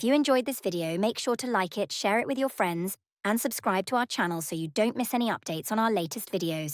If you enjoyed this video, make sure to like it, share it with your friends, and subscribe to our channel so you don't miss any updates on our latest videos.